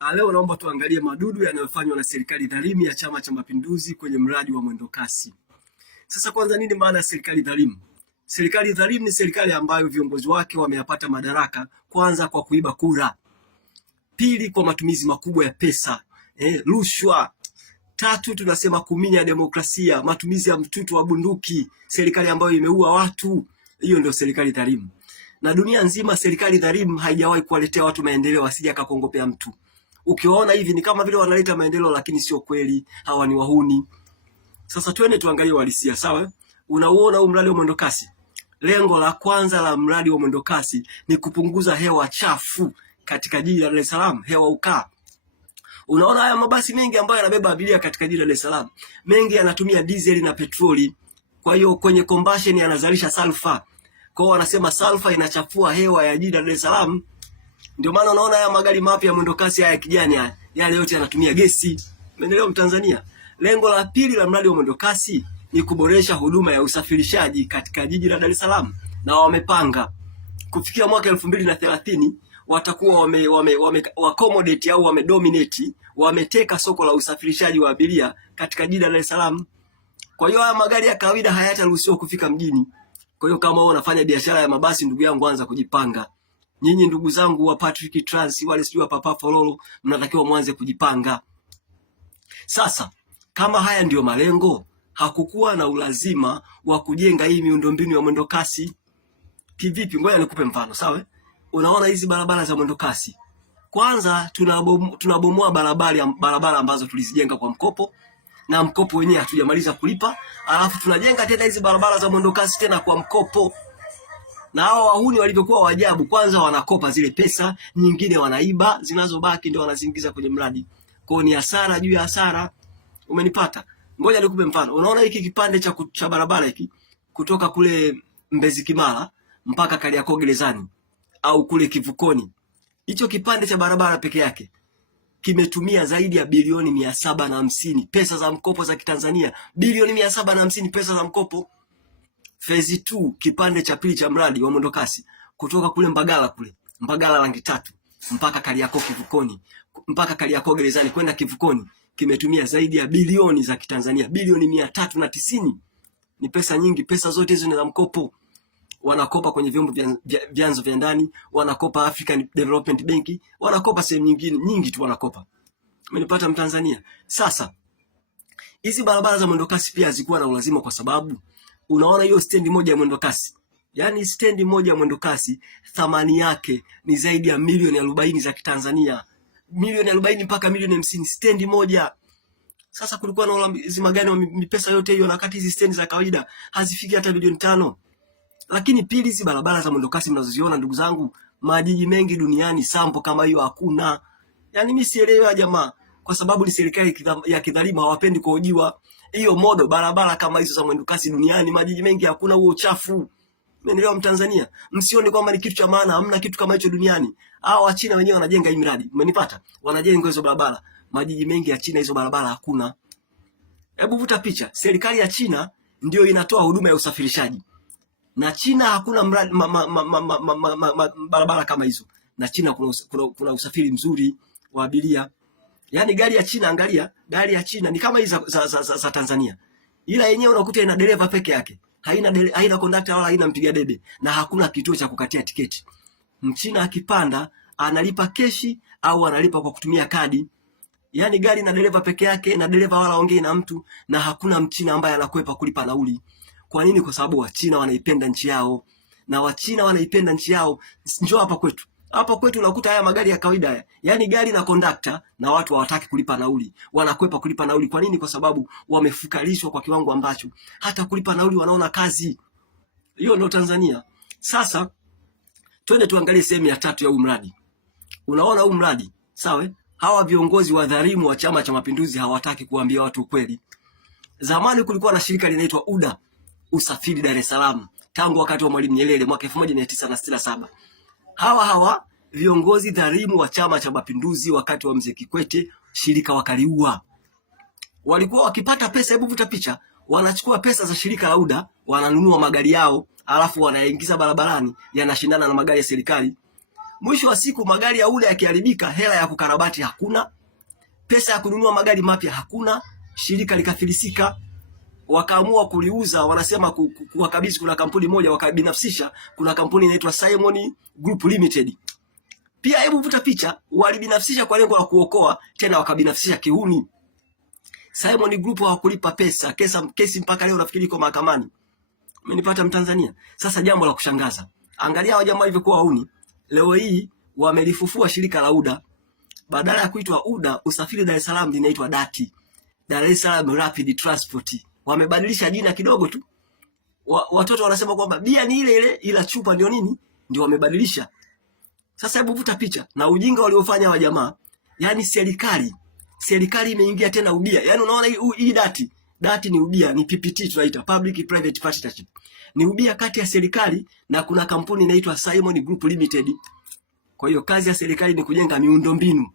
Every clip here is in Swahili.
Leo naomba tuangalie madudu yanayofanywa na serikali dhalimu ya Chama cha Mapinduzi kwenye mradi wa mwendokasi. Sasa kwanza, nini maana ya serikali dhalimu? Serikali dhalimu ni serikali ambayo viongozi wake wameyapata madaraka, kwanza kwa kuiba kura, pili kwa matumizi makubwa ya pesa, rushwa, tatu tunasema kuminya demokrasia, matumizi ya mtutu wa bunduki, serikali ambayo imeua watu. Hiyo ndio serikali dhalimu. Na dunia nzima serikali dhalimu haijawahi kuwaletea watu maendeleo, asije akakongopea mtu. Ukiwaona hivi ni kama vile wanaleta maendeleo, lakini sio kweli, hawa ni wahuni. Sasa twende tuangalie uhalisia, sawa? Unauona huu mradi wa mwendokasi? Lengo la kwanza la mradi wa mwendokasi ni kupunguza hewa chafu katika jiji la Dar es Salaam, hewa ukaa. Unaona haya mabasi mengi ambayo yanabeba abiria katika jiji la Dar es Salaam, mengi yanatumia diesel na petroli. Kwa hiyo kwenye combustion yanazalisha sulfur. Kwa hiyo wanasema sulfur inachafua hewa ya jiji la Dar es Salaam. Ndio maana unaona haya magari mapya ya mwendokasi haya kijani haya, yale yote yanatumia gesi. Maendeleo Mtanzania. Lengo la pili la mradi wa mwendokasi ni kuboresha huduma ya usafirishaji katika jiji la Dar es Salaam, na wamepanga kufikia mwaka 2030 watakuwa wame accommodate au wamedominate, wameteka soko la usafirishaji wa abiria katika jiji la Dar es Salaam. Kwa hiyo haya magari ya kawaida hayataruhusiwa kufika mjini. Kwa hiyo kama wewe unafanya biashara ya mabasi, ndugu yangu, anza kujipanga. Nyinyi ndugu zangu wa Patrick Trans, wale sio wa Papa Fololo, mnatakiwa mwanze kujipanga. Sasa kama haya ndio malengo, hakukuwa na ulazima wa kujenga hii miundombinu ya mwendokasi. Kivipi? Ngoja nikupe mfano, sawa? Unaona hizi barabara za mwendokasi, kwanza tunabomoa barabara ambazo tulizijenga kwa mkopo, na mkopo wenyewe hatujamaliza kulipa, alafu tunajenga tena hizi barabara za mwendokasi tena kwa mkopo. Na hao wahuni walivyokuwa wajabu, kwanza wanakopa zile pesa, nyingine wanaiba, zinazobaki ndio wanaziingiza kwenye mradi. Kwa hiyo ni hasara juu ya hasara. Umenipata? Ngoja nikupe mfano. Unaona hiki kipande cha barabara hiki kutoka kule Mbezi Kimara mpaka Kariakoo Gerezani au kule Kivukoni. Hicho kipande cha barabara peke yake kimetumia zaidi ya bilioni 750 pesa za mkopo za Kitanzania. Bilioni 750 pesa za mkopo. Phase 2 kipande cha pili cha mradi wa mwendokasi kutoka kule Mbagala rangi tatu mpaka Kariakoo Kivukoni, mpaka Kariakoo Gerezani kwenda Kivukoni kimetumia zaidi ya bilioni za Kitanzania, bilioni 390. Ni pesa nyingi. Pesa zote hizo ni za mkopo. Wanakopa kwenye vyombo vyanzo vya ndani, wanakopa African Development Bank, wanakopa sehemu nyingine nyingi tu wanakopa. Umenipata Mtanzania? Sasa hizi barabara za mwendokasi pia zilikuwa na ulazima, kwa sababu unaona hiyo stendi moja ya mwendokasi, yani stendi moja ya mwendokasi thamani yake ni zaidi ya milioni 40 za Kitanzania, milioni 40 mpaka milioni 50 stendi moja. Sasa kulikuwa na lazima gani ni pesa yote hiyo, na wakati hizi stendi za kawaida hazifiki hata milioni 5? Lakini pili, hizi barabara za mwendokasi mnazoziona ndugu zangu, majiji mengi duniani sample kama hiyo hakuna. Yani mimi sielewi jamaa, kwa sababu ni serikali ya kidhalimu, hawapendi kuhojiwa. Hiyo modo barabara kama hizo za mwendokasi duniani majiji mengi hakuna huo uchafu. Umeelewa Mtanzania? Msione kwamba ni kitu cha maana, hamna kitu kama hicho duniani. Hao wa China wenyewe wanajenga hii miradi. Umenipata? Wanajenga hizo barabara. Majiji mengi ya China hizo barabara hakuna. Hebu vuta picha. Serikali ya China ndio inatoa huduma ya usafirishaji. Na China hakuna mradi barabara kama hizo. Na China kuna usafiri mzuri wa abiria. Yaani gari ya China, angalia, gari ya China ni kama hizi za Tanzania. Ila yenyewe unakuta ina dereva peke yake. Haina kondakta wala haina mpiga debe, na hakuna kituo cha kukatia tiketi. Mchina akipanda analipa keshi au analipa kwa kutumia kadi. Yaani gari na dereva peke yake, na dereva wala ongei na mtu, na hakuna Mchina ambaye anakwepa kulipa nauli. Kwa nini? Kwa sababu Wachina wanaipenda nchi yao. Na Wachina wanaipenda nchi yao. Njoo hapa kwetu. Hapa kwetu unakuta haya magari ya kawaida haya. Yaani gari na kondakta, na watu hawataki kulipa nauli. Wanakwepa kulipa nauli. Kwa nini? Kwa sababu wamefukalishwa kwa kiwango ambacho hata kulipa nauli wanaona kazi. Hiyo ndio Tanzania. Sasa twende tuangalie sehemu ya tatu ya huu mradi. Unaona huu mradi, sawa? Hawa viongozi wadhalimu wa Chama cha Mapinduzi hawataki kuambia watu ukweli. Zamani kulikuwa na shirika linaitwa UDA, Usafiri Dar es Salaam, tangu wakati wa Mwalimu Nyerere mwaka 1967. Hawa viongozi dhalimu wa Chama cha Mapinduzi wakati wa Mzee Kikwete shirika wakaliua. Walikuwa wakipata pesa, hebu vuta picha, wanachukua pesa za shirika la UDA, wananunua magari yao, alafu wanaingiza barabarani, yanashindana na magari ya serikali. Mwisho wa siku magari ya ule yakiharibika, hela ya kukarabati hakuna, pesa ya kununua magari mapya hakuna, shirika likafilisika. Wakaamua kuliuza, wanasema kuwakabidhi, kuna kampuni moja wakabinafsisha, kuna kampuni inaitwa Simon Group Limited. Pia hebu vuta picha, walibinafsisha kwa lengo la kuokoa, tena wakabinafsisha kihuni. Simon Group hawakulipa pesa, kesi mpaka leo nafikiri iko mahakamani. Umenipata Mtanzania? Sasa jambo la kushangaza, angalia hao jamaa walivyokuwa wauni. Leo hii wamelifufua shirika la UDA. Badala ya kuitwa UDA, usafiri Dar es Salaam linaitwa DATI, Dar es Salaam Rapid Transport. Wamebadilisha jina kidogo tu. Watoto wanasema kwamba bia ni ile ile, ila chupa ndio nini? Ndio wamebadilisha. Sasa hebu vuta picha na ujinga waliofanya wa jamaa. Yaani serikali imeingia tena ubia. Yaani unaona hii DATI ni ubia, ni PPT tunaita, Public Private Partnership. Ni ubia kati ya serikali na kuna kampuni inaitwa Simon Group Limited. Kwa hiyo kazi ya serikali ni kujenga miundombinu.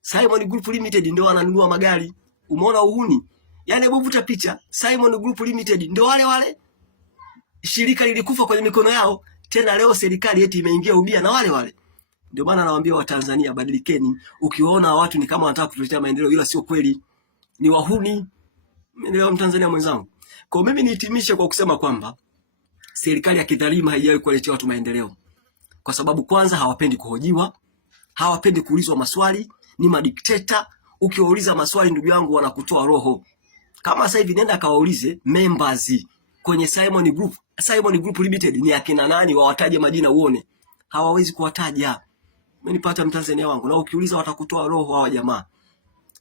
Simon Group Limited ndio wananunua magari. Umeona uhuni? Yaani hebu vuta picha, Simon Group Limited ndio wale shirika lilikufa kwenye mikono yao, tena leo serikali eti imeingia ubia na wale. Ndio maana nawaambia Watanzania, badilikeni. Ukiwaona watu ni kama wanataka kutuletea maendeleo, ila sio kweli, ni wahuni. Umeelewa Mtanzania mwenzangu? Kwa mimi nihitimishe kwa kusema kwamba serikali ya kidhalimu haijawahi kuwaletea watu maendeleo, kwa sababu kwanza hawapendi kuhojiwa, hawapendi kuulizwa maswali, ni madikteta. Ukiwauliza maswali, ndugu yangu, wanakutoa roho. Kama sasa hivi nenda kawaulize members kwenye Simon Group Limited ni akina nani, wawataje majina uone. Hawawezi kuwataja. Umenipata Mtanzania wangu? Na ukiuliza watakutoa roho hawa jamaa.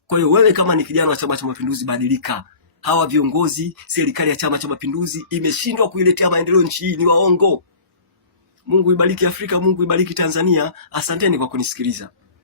Kwa hiyo wewe kama ni kijana wa Chama cha Mapinduzi, badilika. Hawa viongozi, serikali ya Chama cha Mapinduzi imeshindwa kuiletea maendeleo nchi hii, ni waongo. Mungu ibariki Afrika, Mungu ibariki Tanzania. Asanteni kwa kunisikiliza.